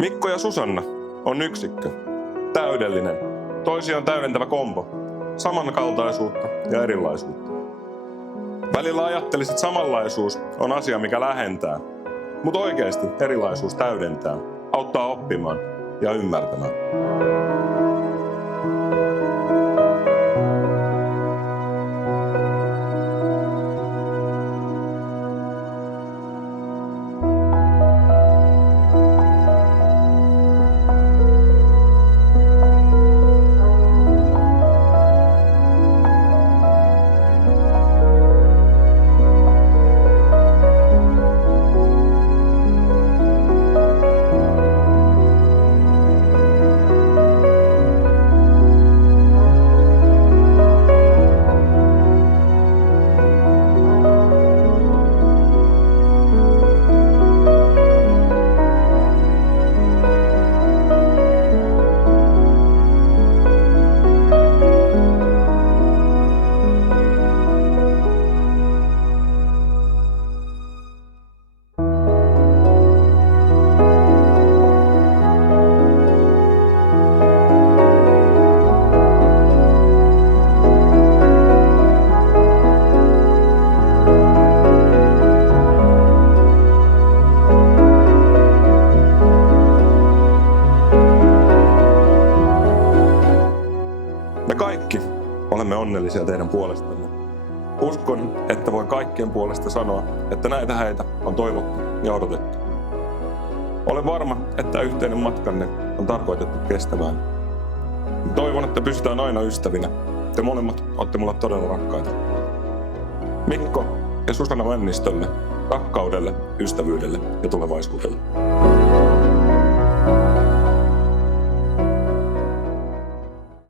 Mikko ja Susanna on yksikkö. Täydellinen, toisiaan täydentävä kombo. Samankaltaisuutta ja erilaisuutta. Välillä ajattelisit, että samanlaisuus on asia, mikä lähentää. Mutta oikeasti erilaisuus täydentää, auttaa oppimaan ja ymmärtämään. Me kaikki olemme onnellisia teidän puolestanne. Uskon, että voin kaikkien puolesta sanoa, että näitä häitä on toivottu ja odotettu. Olen varma, että yhteinen matkanne on tarkoitettu kestämään. Toivon, että pysytään aina ystävinä. Te molemmat olette mulle todella rakkaita. Mikko ja Susanna Männistölle, rakkaudelle, ystävyydelle ja tulevaisuudelle.